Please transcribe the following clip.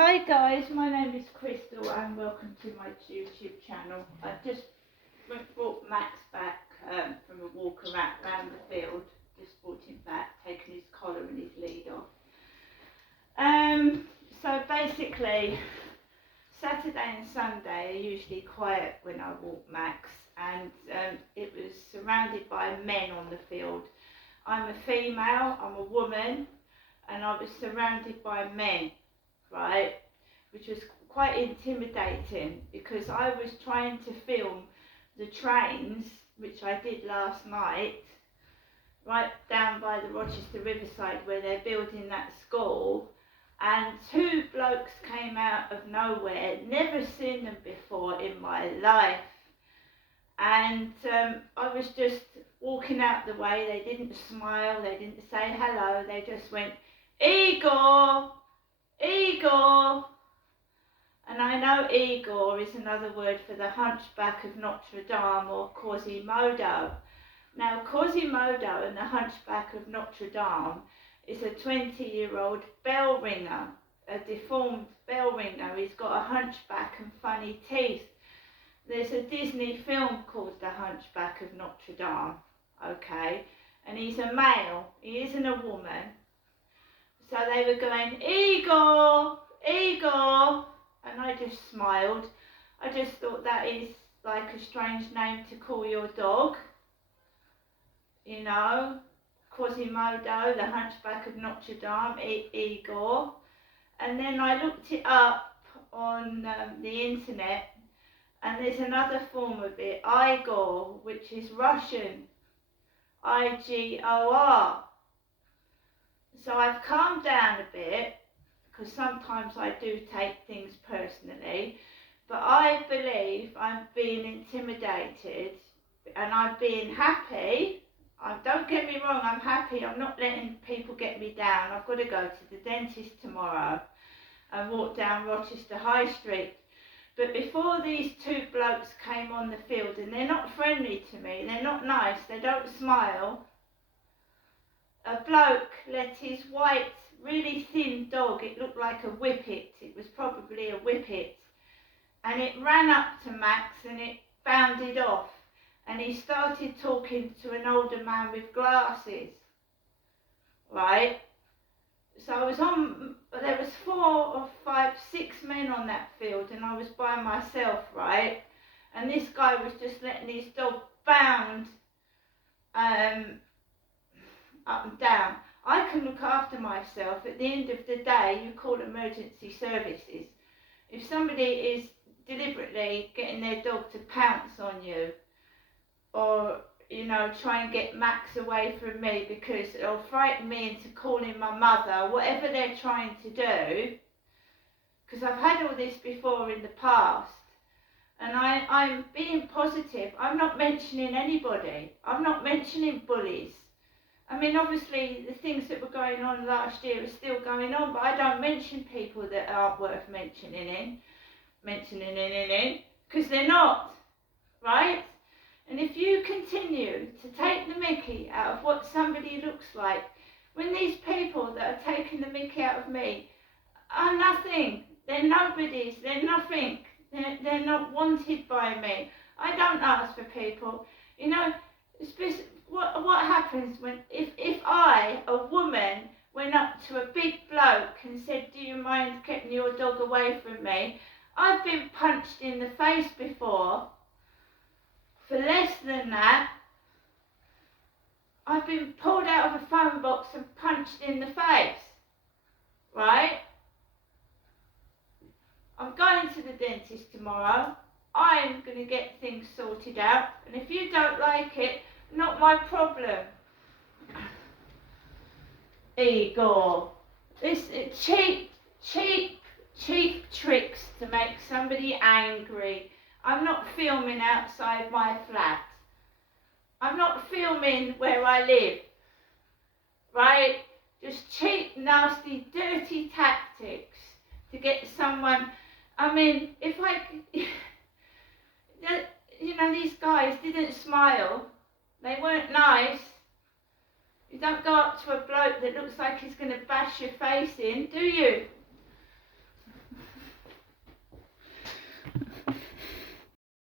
Hi guys, my name is Crystal and welcome to my YouTube channel. I've just brought Max back from a walk around the field. Just brought him back, taken his collar and his lead off. So basically, Saturday and Sunday are usually quiet when I walk Max, and it was surrounded by men on the field. I'm a female, I'm a woman, and I was surrounded by men, right, which was quite intimidating because I was trying to film the trains, which I did last night, right down by the Rochester Riverside where they're building that school, and two blokes came out of nowhere, never seen them before in my life, and I was just walking out the way. They didn't smile, they didn't say hello, they just went, Egore, Egore. And I know Egore is another word for the Hunchback of Notre Dame, or Quasimodo. Now Quasimodo and the Hunchback of Notre Dame is a 20-year-old bell ringer, a deformed bell ringer. He's got a hunchback and funny teeth. There's a Disney film called The Hunchback of Notre Dame, okay? And he's a male, he isn't a woman. So they were going, Egore, Egore, and I just smiled. I just thought that is like a strange name to call your dog, you know, Quasimodo, the Hunchback of Notre Dame, Egore. And then I looked it up on the internet, and there's another form of it, Igor, which is Russian, I-G-O-R. So I've calmed down a bit, because sometimes I do take things personally, but I believe I'm being intimidated and I'm being happy. Don't get me wrong, I'm happy. I'm not letting people get me down. I've got to go to the dentist tomorrow and walk down Rochester High Street. But before these two blokes came on the field, and they're not friendly to me, they're not nice, they don't smile, a bloke let his white, really thin dog, it looked like a whippet, it was probably a whippet, and it ran up to Max and it bounded off, and he started talking to an older man with glasses, right? So I was there was 4 or 5, 6 men on that field, and I was by myself, right? And this guy was just letting his dog bound up and down. I can look after myself. At the end of the day, you call emergency services. If somebody is deliberately getting their dog to pounce on you, or, you know, try and get Max away from me because it'll frighten me into calling my mother, whatever they're trying to do, because I've had all this before in the past, and I'm being positive. I'm not mentioning anybody. I'm not mentioning bullies. I mean, obviously, the things that were going on last year are still going on, but I don't mention people that aren't worth mentioning, because they're not, right? And if you continue to take the mickey out of what somebody looks like, when these people that are taking the mickey out of me are nothing, they're nobodies, they're nothing, they're not wanted by me. I don't ask for people, you know. What happens when, if I, a woman, went up to a big bloke and said, do you mind getting your dog away from me? I've been punched in the face before. For less than that, I've been pulled out of a phone box and punched in the face, right? I'm going to the dentist tomorrow. I'm going to get things sorted out, and if you don't like it, not my problem. Egore. This cheap tricks to make somebody angry. I'm not filming outside my flat. I'm not filming where I live. Right? Just cheap, nasty, dirty tactics to get someone. I mean, if you know, these guys didn't smile. They weren't nice. You don't go up to a bloke that looks like he's going to bash your face in, do you?